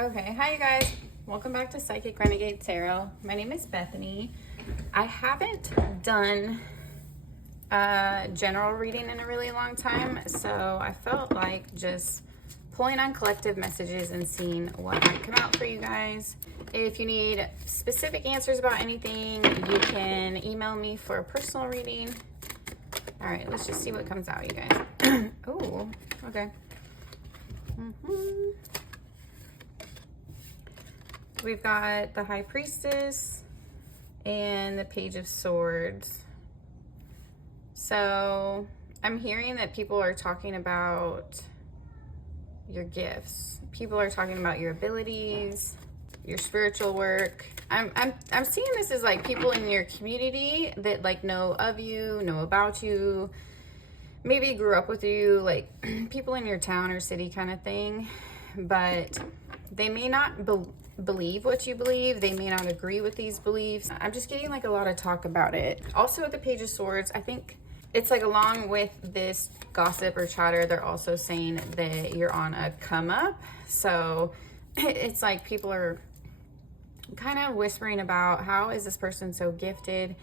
Okay, hi you guys. Welcome back to Psychic Renegade Tarot. My name is Bethany. I haven't done a general reading in a really long time, so I felt like just pulling on collective messages and seeing what might come out for you guys. If you need specific answers about anything, you can email me for a personal reading. All right, let's just see what comes out, you guys. Oh, okay. We've got the High Priestess and the Page of Swords. So I'm hearing that people are talking about your gifts. People are talking about your abilities, your spiritual work. I'm seeing this as like people in your community that like know of you, know about you, maybe grew up with you, like people in your town or city kind of thing, but they may not believe what you believe. They may not agree with these beliefs. I'm just getting like a lot of talk about it. Also with the Page of Swords, I think it's like along with this gossip or chatter, they're also saying that you're on a come up. So it's like people are kind of whispering about how is this person so gifted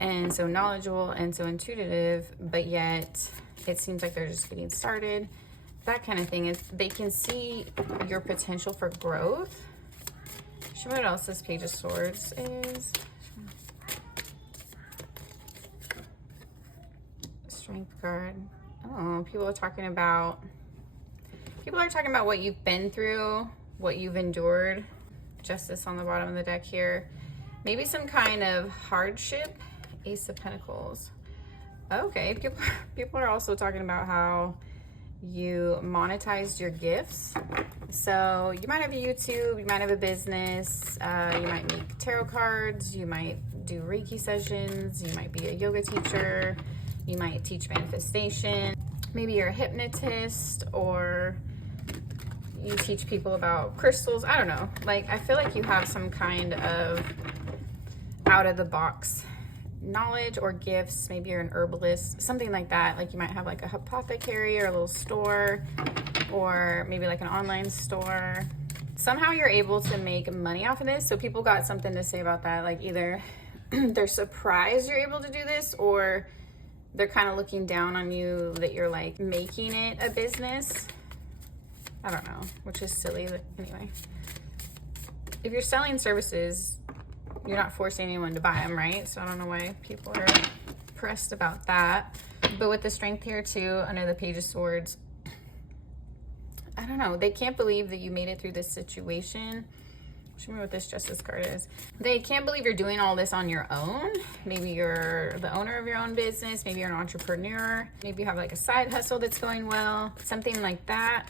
and so knowledgeable and so intuitive, but yet it seems like they're just getting started. That kind of thing. Is they can see your potential for growth. Show me what else this Page of Swords is. Strength card. Oh, people are talking about what you've been through, what you've endured. Justice on the bottom of the deck here. Maybe some kind of hardship. Ace of Pentacles. Okay, people are also talking about how you monetized your gifts. So you might have a YouTube, you might have a business, you might make tarot cards, you might do Reiki sessions, you might be a yoga teacher, you might teach manifestation, maybe you're a hypnotist, or you teach people about crystals. I don't know. Like, I feel like you have some kind of out of the box knowledge or gifts. Maybe you're an herbalist, something like that. Like you might have like a apothecary or a little store, or maybe like an online store. Somehow you're able to make money off of this. So people got something to say about that. Like either they're surprised you're able to do this, or they're kind of looking down on you that you're like making it a business. I don't know, which is silly, but anyway. If you're selling services, you're not forcing anyone to buy them, right? So I don't know why people are pressed about that. But with the Strength here too, under the Page of Swords, I don't know. They can't believe that you made it through this situation. Show me what this Justice card is. They can't believe you're doing all this on your own. Maybe you're the owner of your own business. Maybe you're an entrepreneur. Maybe you have like a side hustle that's going well, something like that.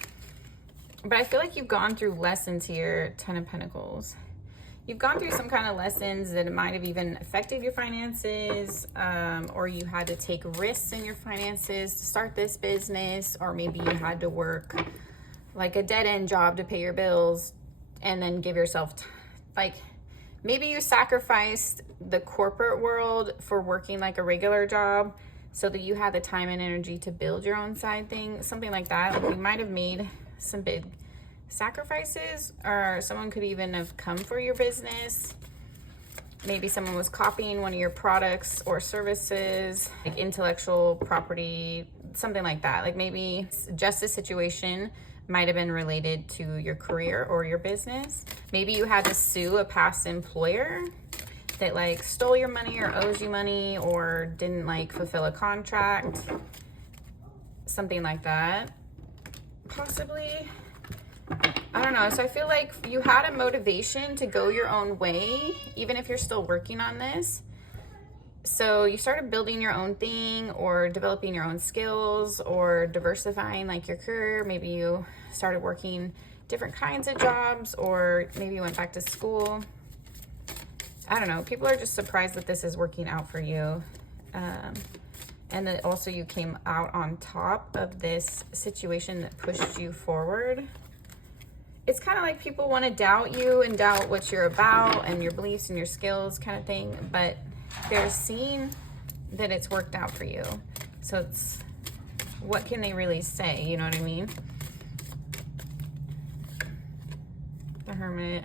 But I feel like you've gone through lessons here, Ten of Pentacles. You've gone through some kind of lessons that might have even affected your finances, or you had to take risks in your finances to start this business, or maybe you had to work like a dead-end job to pay your bills and then give yourself, like maybe you sacrificed the corporate world for working like a regular job so that you had the time and energy to build your own side thing, something like that. Like you might have made some big sacrifices, or someone could even have come for your business. Maybe someone was copying one of your products or services, like intellectual property, something like that. Like maybe just a situation might have been related to your career or your business. Maybe you had to sue a past employer that like stole your money or owes you money or didn't like fulfill a contract, something like that, possibly. I don't know. So I feel like you had a motivation to go your own way, even if you're still working on this. So you started building your own thing, or developing your own skills, or diversifying like your career. Maybe you started working different kinds of jobs, or maybe you went back to school. I don't know. People are just surprised that this is working out for you. And that also you came out on top of this situation that pushed you forward. It's kind of like people want to doubt you and doubt what you're about and your beliefs and your skills kind of thing, but they're seeing that it's worked out for you. So it's, what can they really say? You know what I mean? The Hermit.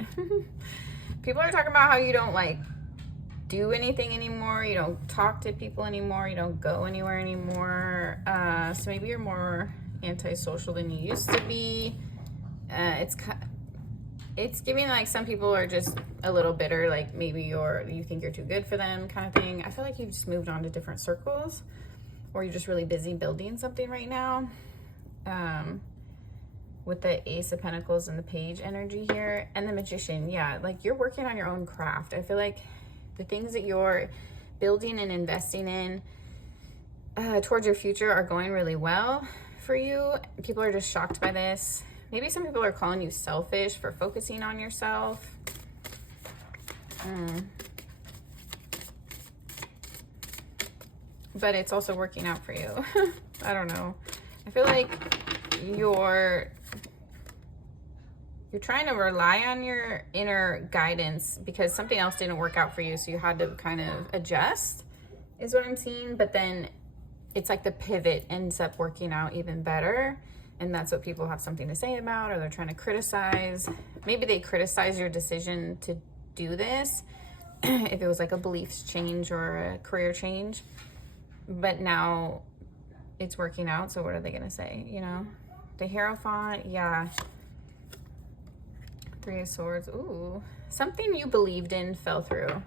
People are talking about how you don't like do anything anymore. You don't talk to people anymore. You don't go anywhere anymore. So maybe you're more antisocial than you used to be. It's giving like some people are just a little bitter, like maybe you think you're too good for them kind of thing. I feel like you've just moved on to different circles, or you're just really busy building something right now. With the Ace of Pentacles and the Page energy here and the Magician, yeah, like you're working on your own craft. I feel like the things that you're building and investing in towards your future are going really well for you. People are just shocked by this. Maybe some people are calling you selfish for focusing on yourself. But it's also working out for you. I don't know. I feel like you're trying to rely on your inner guidance because something else didn't work out for you, so you had to kind of adjust, is what I'm seeing. But then it's like the pivot ends up working out even better. And that's what people have something to say about, or they're trying to criticize. Maybe they criticize your decision to do this if it was like a beliefs change or a career change. But now it's working out, so what are they going to say, you know? The Hierophant, yeah. 3 of Swords, ooh. Something you believed in fell through.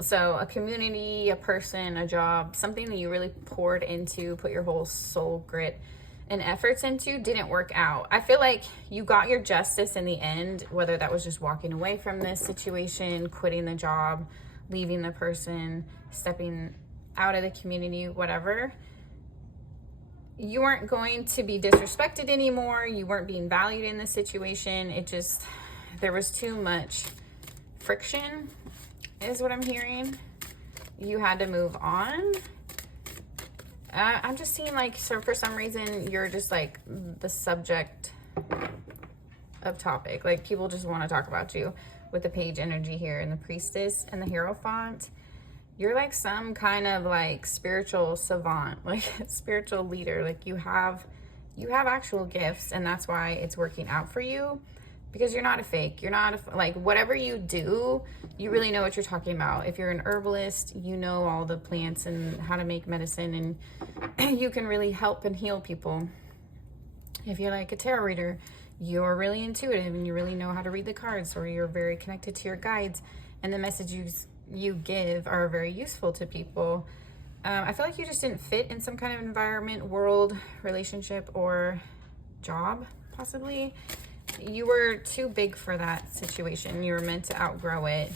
So a community, a person, a job, something that you really poured into, put your whole soul, grit, and efforts into didn't work out. I feel like you got your justice in the end, whether that was just walking away from this situation, quitting the job, leaving the person, stepping out of the community, whatever. You weren't going to be disrespected anymore. You weren't being valued in the situation. It just, there was too much friction, is what I'm hearing. You had to move on. I'm just seeing like, so for some reason, you're just like the subject of topic. Like people just want to talk about you with the Page energy here and the Priestess and the Hierophant. You're like some kind of like spiritual savant, like spiritual leader. Like you have actual gifts, and that's why it's working out for you. Because you're not a fake. You're not like whatever you do, you really know what you're talking about. If you're an herbalist, you know all the plants and how to make medicine, and you can really help and heal people. If you're like a tarot reader, you're really intuitive and you really know how to read the cards, or you're very connected to your guides, and the messages you give are very useful to people. I feel like you just didn't fit in some kind of environment, world, relationship, or job, possibly. You were too big for that situation. You were meant to outgrow it.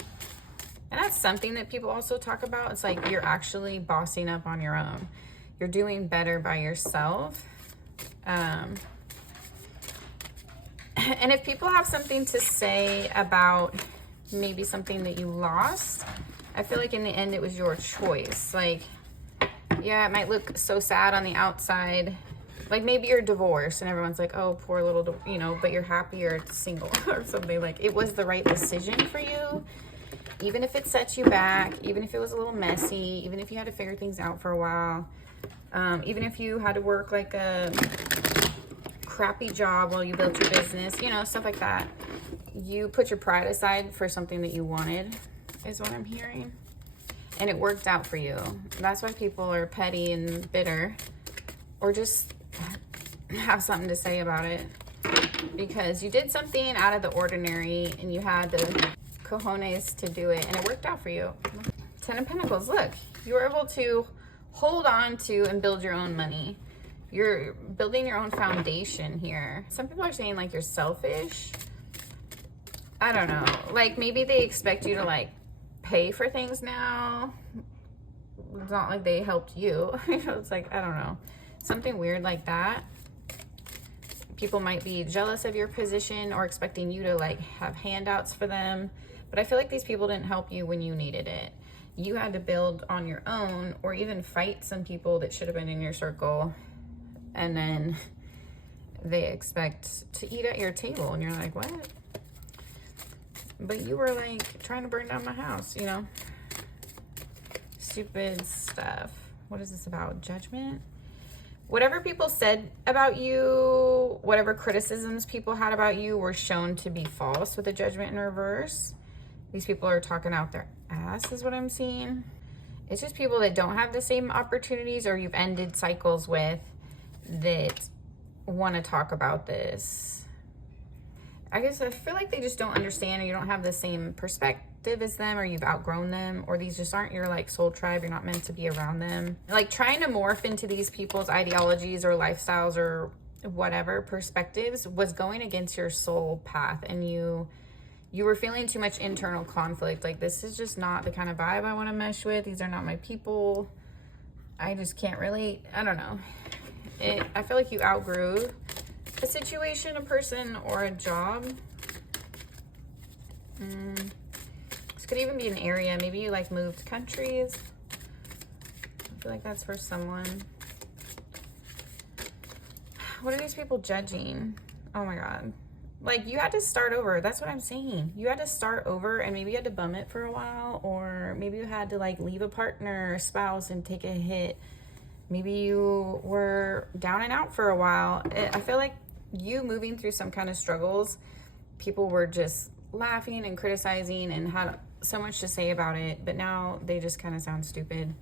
And that's something that people also talk about. It's like you're actually bossing up on your own. You're doing better by yourself. And if people have something to say about maybe something that you lost, I feel like in the end it was your choice. Like, yeah, it might look so sad on the outside. Like maybe you're divorced and everyone's like, oh, poor little, you know, but you're happy you're single or something. Like it was the right decision for you. Even if it set you back, even if it was a little messy, even if you had to figure things out for a while, even if you had to work like a crappy job while you built your business, you know, stuff like that. You put your pride aside for something that you wanted, is what I'm hearing. And it worked out for you. That's why people are petty and bitter, or just have something to say about it, because you did something out of the ordinary and you had the cojones to do it, and it worked out for you. 10 of Pentacles, look, you were able to hold on to and build your own money. You're building your own foundation here. Some people are saying like you're selfish. I don't know, like maybe they expect you to like pay for things now. It's not like they helped you. It's like, I don't know, something weird like that. People might be jealous of your position or expecting you to like have handouts for them. But I feel like these people didn't help you when you needed it. You had to build on your own, or even fight some people that should have been in your circle. And then they expect to eat at your table. And you're like, what? But you were like trying to burn down my house, you know? Stupid stuff. What is this about? Judgment? whatever people said about you, whatever criticisms people had about you were shown to be false with the Judgment in reverse. These people are talking out their ass is what I'm seeing. It's just people that don't have the same opportunities or you've ended cycles with that want to talk about this. I guess I feel like they just don't understand, or you don't have the same perspective as them, or you've outgrown them, or these just aren't your like soul tribe. You're not meant to be around them. Like trying to morph into these people's ideologies or lifestyles or whatever perspectives was going against your soul path, and you were feeling too much internal conflict. Like, this is just not the kind of vibe I want to mesh with. These are not my people. I just can't relate. I don't know. I feel like you outgrew a situation, a person, or a job. This could even be an area. Maybe you like moved countries. I feel like that's for someone. What are these people judging? Oh my God. Like, you had to start over. That's what I'm saying. You had to start over, and maybe you had to bum it for a while, or maybe you had to like leave a partner or spouse and take a hit. Maybe you were down and out for a while. I feel like you moving through some kind of struggles, people were just laughing and criticizing and had so much to say about it, but now they just kind of sound stupid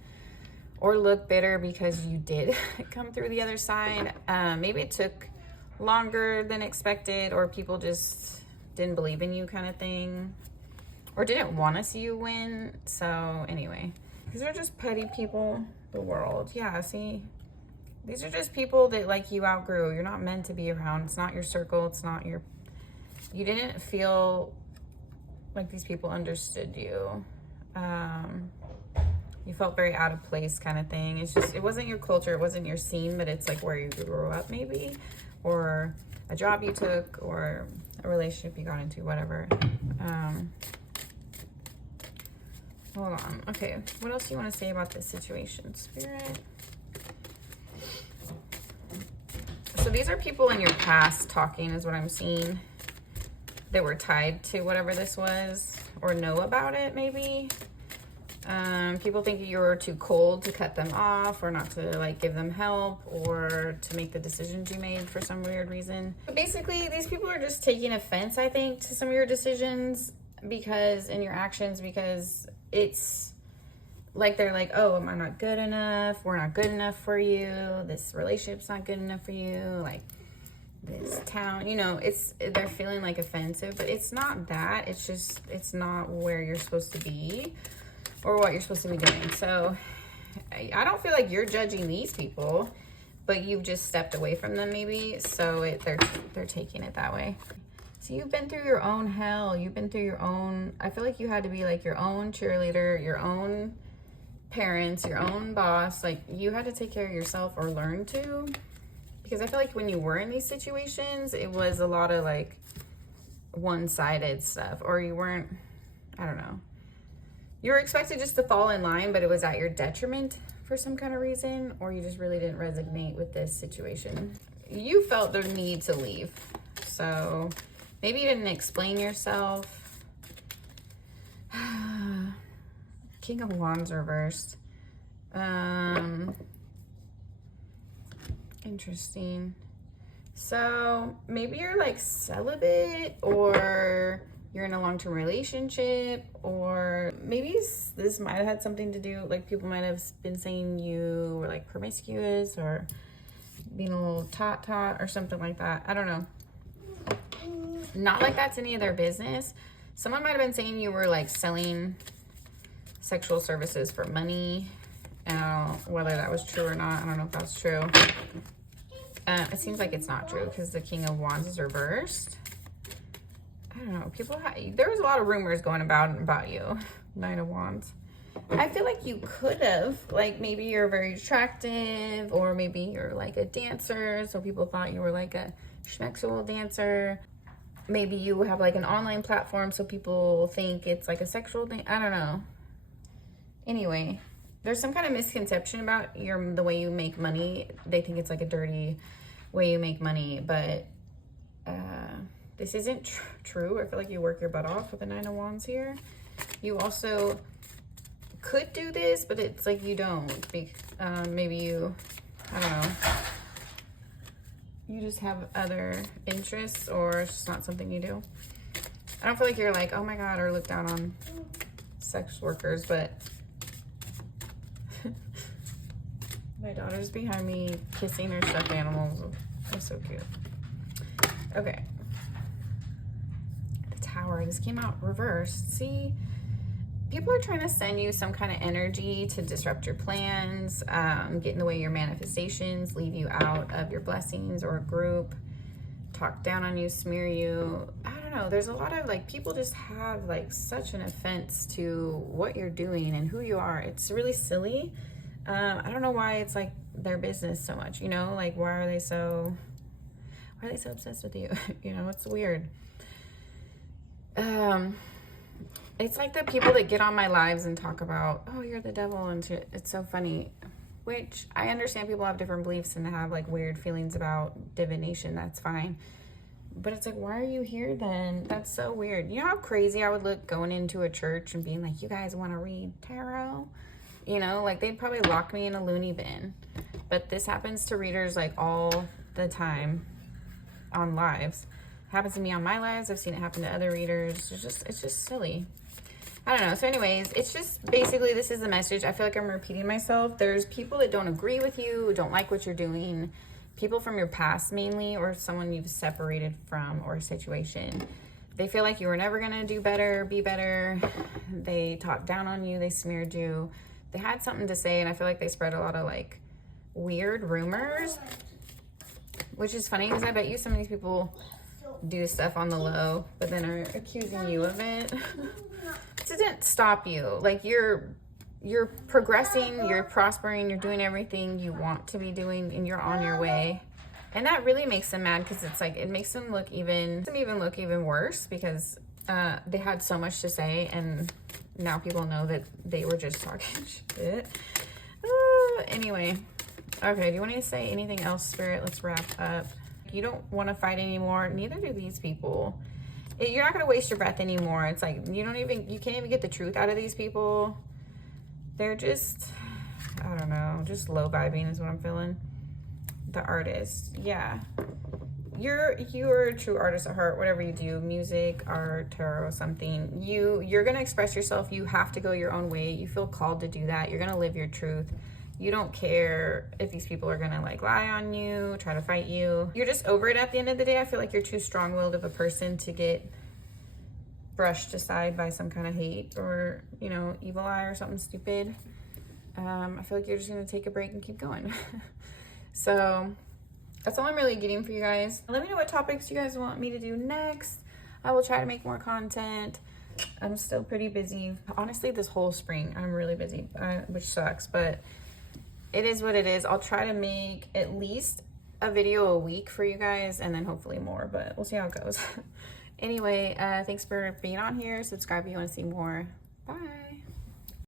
or look bitter because you did come through the other side. Maybe it took longer than expected, or people just didn't believe in you kind of thing, or didn't want to see you win. So anyway, these are just petty people. The world, yeah, see, these are just people that like you outgrew. You're not meant to be around. It's not your circle. It's not your, you didn't feel like these people understood you. You felt very out of place kind of thing. It's just, it wasn't your culture, it wasn't your scene, but it's like where you grew up maybe, or a job you took, or a relationship you got into, whatever. Hold on. Okay, what else do you want to say about this situation, Spirit? So these are people in your past talking is what I'm seeing, that were tied to whatever this was, or know about it maybe. People think you were too cold to cut them off, or not to like give them help, or to make the decisions you made for some weird reason. But basically, these people are just taking offense, I think, to some of your decisions because in your actions, because it's like they're like, oh, am I not good enough? We're not good enough for you. This relationship's not good enough for you. Like this town, you know, they're feeling like offensive, but it's not that. It's just, it's not where you're supposed to be or what you're supposed to be doing. So I don't feel like you're judging these people, but you've just stepped away from them maybe. So they're taking it that way. So you've been through your own hell. You've been through your own, I feel like you had to be like your own cheerleader, your own parents, your own boss. Like you had to take care of yourself, or learn to, because I feel like when you were in these situations, it was a lot of like one-sided stuff, or you weren't, I don't know. You were expected just to fall in line, but it was at your detriment for some kind of reason, or you just really didn't resonate with this situation. You felt the need to leave. So maybe you didn't explain yourself. King of Wands reversed. Interesting. So maybe you're like celibate, or you're in a long-term relationship, or maybe this might have had something to do, like people might have been saying you were like promiscuous, or being a little tot or something like that. I don't know. Not like that's any of their business. Someone might have been saying you were like selling sexual services for money. Whether that was true or not, I don't know if that's true. It seems like it's not true because the King of Wands is reversed. I don't know. There was a lot of rumors going about you. Knight of Wands. I feel like you could have, like, maybe you're very attractive, or maybe you're like a dancer, so people thought you were like a schmexual dancer. Maybe you have like an online platform, so people think it's like a sexual thing. I don't know. Anyway, there's some kind of misconception about the way you make money. They think it's like a dirty way you make money, but this isn't true. I feel like you work your butt off with the Nine of Wands here. You also could do this, but it's like you don't. Maybe you, I don't know. you just have other interests, or it's just not something you do. I don't feel like you're like, oh my God, or look down on sex workers, but my daughter's behind me kissing her stuffed animals. They're so cute. Okay. The Tower. This came out reversed. See? People are trying to send you some kind of energy to disrupt your plans, get in the way of your manifestations, leave you out of your blessings or a group, talk down on you, smear you. I don't know. There's a lot of like, people just have like such an offense to what you're doing and who you are. It's really silly. I don't know why it's like their business so much, you know, like why are they so obsessed with you? You know, it's weird. It's like the people that get on my lives and talk about, oh, you're the devil and shit. It's so funny, which I understand people have different beliefs and have like weird feelings about divination. That's fine. But it's like, why are you here then? That's so weird. You know how crazy I would look going into a church and being like, you guys want to read tarot? You know, like they'd probably lock me in a loony bin. But this happens to readers like all the time on lives. It happens to me on my lives. I've seen it happen to other readers. It's just silly. I don't know. So anyways, it's just basically, this is the message. I feel like I'm repeating myself. There's people that don't agree with you, don't like what you're doing. People from your past mainly, or someone you've separated from, or a situation. They feel like you were never going to do better, be better. They talked down on you. They smeared you. They had something to say, and I feel like they spread a lot of like weird rumors, which is funny because I bet you some of these people do stuff on the low, but then are accusing you of it. It didn't stop you. Like you're progressing, you're prospering, you're doing everything you want to be doing, and you're on your way. And that really makes them mad because it's like, it makes them look even worse because they had so much to say, and now people know that they were just talking shit. Anyway, okay, do you want to say anything else, Spirit? Let's wrap up. You don't want to fight anymore. Neither do these people. You're not going to waste your breath anymore. It's like, you can't even get the truth out of these people. They're just, I don't know, just low vibing is what I'm feeling. The artist, yeah. You're a true artist at heart, whatever you do, music, art, tarot, something. You're going to express yourself. You have to go your own way. You feel called to do that. You're going to live your truth. You don't care if these people are going to like lie on you, try to fight you. You're just over it at the end of the day. I feel like you're too strong-willed of a person to get brushed aside by some kind of hate or, you know, evil eye or something stupid. I feel like you're just going to take a break and keep going. So that's all I'm really getting for you guys. Let me know what topics you guys want me to do next. I will try to make more content. I'm still pretty busy. Honestly, this whole spring, I'm really busy, which sucks, but it is what it is. I'll try to make at least a video a week for you guys, and then hopefully more, but we'll see how it goes. Anyway, thanks for being on here. Subscribe if you want to see more. Bye.